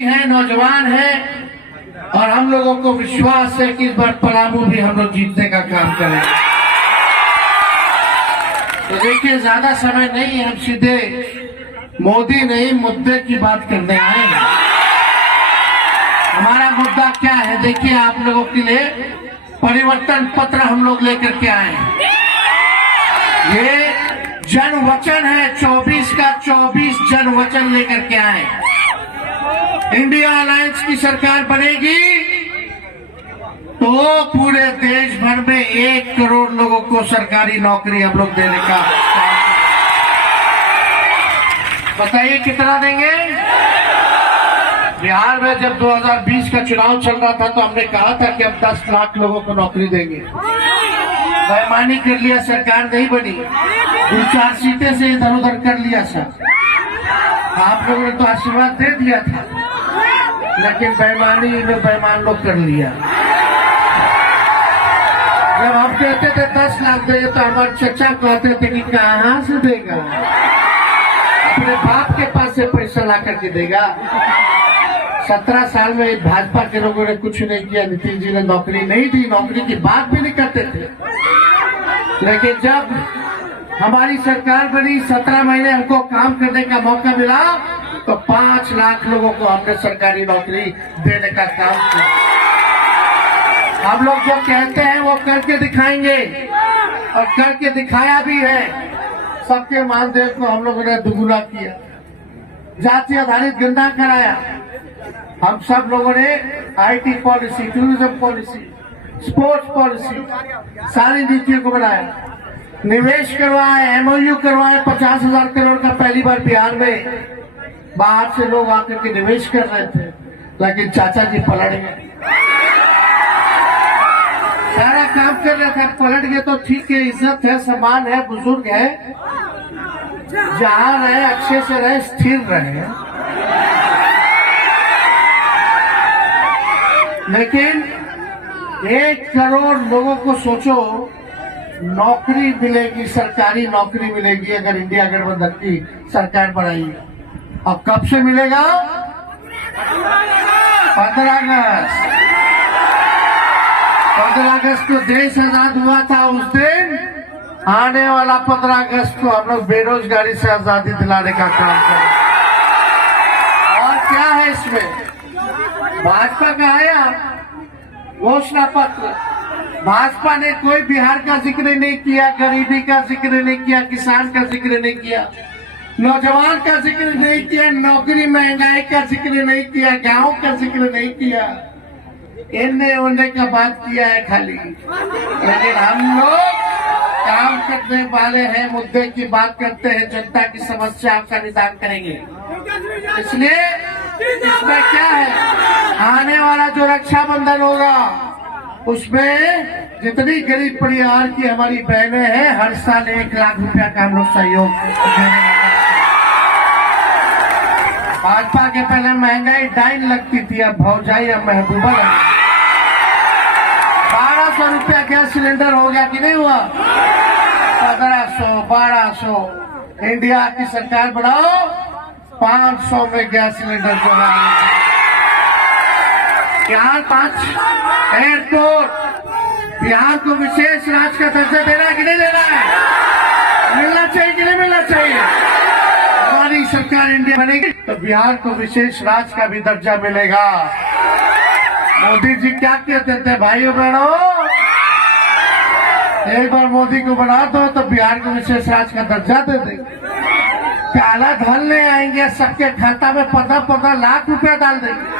है, नौजवान है और हम लोगों को विश्वास है कि इस बार पलामू भी हम लोग जीतने का काम करेंगे। तो देखिए, ज्यादा समय नहीं, हम सीधे मोदी नहीं मुद्दे की बात करने आए हैं। हमारा मुद्दा क्या है? देखिए, आप लोगों के लिए परिवर्तन पत्र हम लोग लेकर के आए हैं। ये जन वचन है, 24 का 24 जन वचन लेकर के आए। इंडिया अलायंस की सरकार बनेगी तो पूरे देश भर में 1 करोड़ लोगों को सरकारी नौकरी हम लोग देने का, बताइए कितना देंगे? बिहार में जब 2020 का चुनाव चल रहा था तो हमने कहा था कि हम 10 लाख लोगों को नौकरी देंगे। बेईमानी कर लिया, सरकार नहीं बनी, 2-4 सीटें से इधर उधर कर लिया सब। आप लोगों ने तो आशीर्वाद दे दिया था, लेकिन बेईमानी में बेईमान लोग कर लिया। जब हम कहते थे 10 लाख देंगे तो हमारे चचा कहते थे कि कहाँ से देगा, अपने बाप के पास से पैसा ला करके देगा। 17 साल में भाजपा के लोगों ने कुछ नहीं किया। नीतीश जी ने नौकरी नहीं दी, नौकरी की बात भी नहीं करते थे। लेकिन जब हमारी सरकार बनी, 17 महीने हमको काम करने का मौका मिला तो 5 लाख लोगों को हमने सरकारी नौकरी देने का काम किया। हम लोग जो कहते हैं वो करके दिखाएंगे और करके दिखाया भी है। सबके मानदेय को हम लोगों ने दुगुना किया, जाति आधारित गणना कराया। हम सब लोगों ने IT policy, tourism policy, sports policy, सारी नीतियों को बनाया। निवेश करवाए, MOU करवाए। 50,000 करोड़ का पहली बार बिहार में बाहर से लोग आकर के निवेश कर रहे थे, लेकिन चाचा जी पलट गए। सारा काम कर रहे थे, पलट गए तो ठीक है, इज्जत है, सम्मान है, बुजुर्ग है, जहां रहे अच्छे से रहे, स्थिर रहे। लेकिन 1 करोड़ लोगों को सोचो नौकरी मिलेगी, सरकारी नौकरी मिलेगी अगर इंडिया गठबंधन की सरकार बनाई। और कब से मिलेगा? 15 अगस्त। 15 अगस्त को देश आजाद हुआ था। उस दिन आने वाला 15 अगस्त को हम लोग बेरोजगारी से आजादी दिलाने का काम करें। और क्या है इसमें? भाजपा का आया घोषणा पत्र। भाजपा ने कोई बिहार का जिक्र नहीं किया, गरीबी का जिक्र नहीं किया, किसान का जिक्र नहीं किया, नौजवान का जिक्र नहीं किया, नौकरी महंगाई का जिक्र नहीं किया, गांव का जिक्र नहीं किया। इन्ने उन्ने का बात किया है खाली। लेकिन हम लोग काम करने वाले हैं, मुद्दे की बात करते हैं, जनता की समस्या का निदान करेंगे। इसलिए इसमें क्या है, आने वाला जो रक्षाबंधन होगा उसमें जितनी गरीब परिवार की हमारी बहनें हैं, हर साल 1 लाख रुपया का हम लोग सहयोग देंगे। भाजपा के पहले महंगाई डाइन लगती थी, अब भौजाई, अब महबूबा लगती। 1200 रुपया गैस सिलेंडर हो गया कि नहीं हुआ? 1500, 1200। इंडिया की सरकार बनाओ, 500 में गैस सिलेंडर जो है। बिहार 5 एयरपोर्ट, बिहार को विशेष राज्य का दर्जा देना है कि नहीं देना है? मिलना चाहिए कि नहीं मिलना चाहिए? हमारी सरकार इंडिया बनेगी तो बिहार को विशेष राज्य का भी दर्जा मिलेगा। मोदी जी क्या कहते थे भाइयों बहनों? एक बार मोदी को बना दो तो बिहार को विशेष राज्य का दर्जा दे देंगे। काला धन ले आएंगे, सबके खाता में 15-15 लाख रुपया डाल देंगे।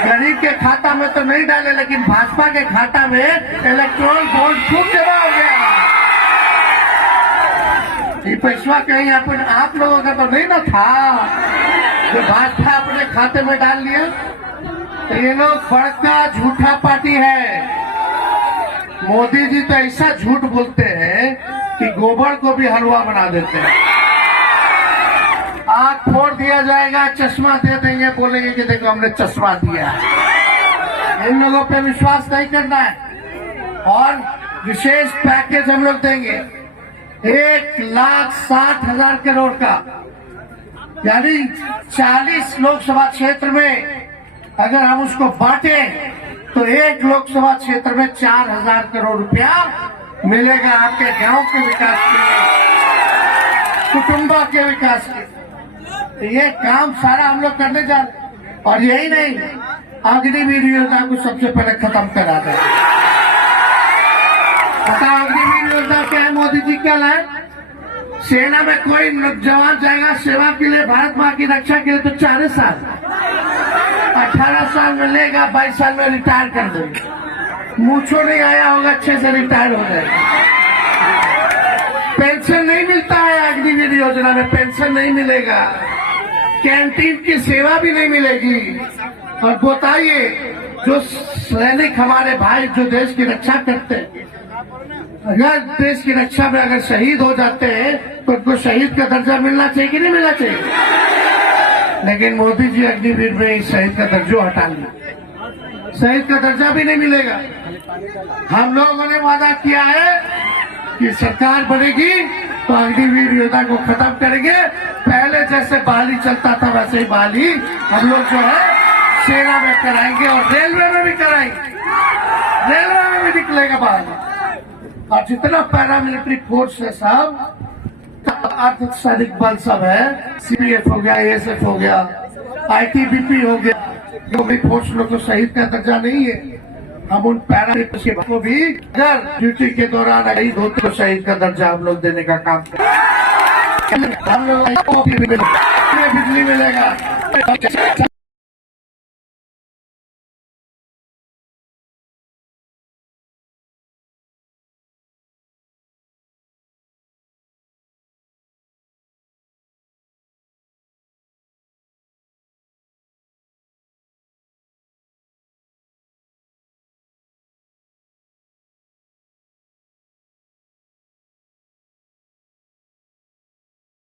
गरीब के खाता में तो नहीं डाले, लेकिन भाजपा के खाता में इलेक्ट्रॉल बॉन्ड खूब जमा हो गया। ये पैसा कहीं आप लोगों का तो नहीं ना था जो भाजपा अपने खाते में डाल लिया। तो ये लोग बड़का झूठा पार्टी है। मोदी जी तो ऐसा झूठ बोलते हैं कि गोबर को भी हलवा बना देते हैं। आँख फोड़ दिया जाएगा, चश्मा दे देंगे, बोलेंगे कि देखो हमने चश्मा दिया। इन लोगों पे विश्वास नहीं करना है। और विशेष पैकेज हम लोग देंगे 1,60,000 करोड़ का। यानी 40 लोकसभा क्षेत्र में अगर हम उसको बांटे तो एक लोकसभा क्षेत्र में 4,000 करोड़ रुपया मिलेगा आपके गांव के विकास के लिए, कुटुंबों के विकास के लिए। तो ये काम सारा हम लोग करने जा रहे हैं। और यही नहीं, अग्निवीर योजना को सबसे पहले खत्म करा दें। पता अग्निवीर योजना क्या है? मोदी जी क्या लाए? सेना में कोई जवान जाएगा सेवा के लिए, भारत माँ की रक्षा के लिए, तो 4 साल, 18 साल में लेगा, 22 साल में रिटायर कर देगा। मूछो नहीं आया होगा, अच्छे से रिटायर हो जाएगा। पेंशन नहीं मिलता है अग्निवीर योजना में, पेंशन नहीं मिलेगा, कैंटीन की सेवा भी नहीं मिलेगी। और बताइए, जो सैनिक हमारे भाई जो देश की रक्षा करते हैं, अगर देश की रक्षा में अगर शहीद हो जाते हैं तो उनको शहीद का दर्जा मिलना चाहिए कि नहीं मिलना चाहिए? लेकिन मोदी जी अग्निवीर में इस शहीद का दर्जा हटा लिया, शहीद का दर्जा भी नहीं मिलेगा। हम लोगों ने वादा किया है कि सरकार बनेगी तो अग्निवीर योजना को खत्म करेंगे। पहले जैसे बहाली चलता था वैसे ही बहाली हम लोग जो है सेना में कराएंगे और रेलवे में भी कराएंगे, रेलवे में भी निकलेगा बहाली। और जितना पैरामिलिट्री फोर्स है सब, अर्धसैनिक बल सब है, सीपीएफ हो गया, एएसएफ हो गया, आईटीबीपी हो गया, जो भी फोर्स लोग को शहीद का दर्जा नहीं है, हम उन पैरामिलिट्री को भी अगर ड्यूटी के दौरान शहीद होते तो शहीद का दर्जा हम लोग देने का काम करें। हम लोग बिजली मिलेगा,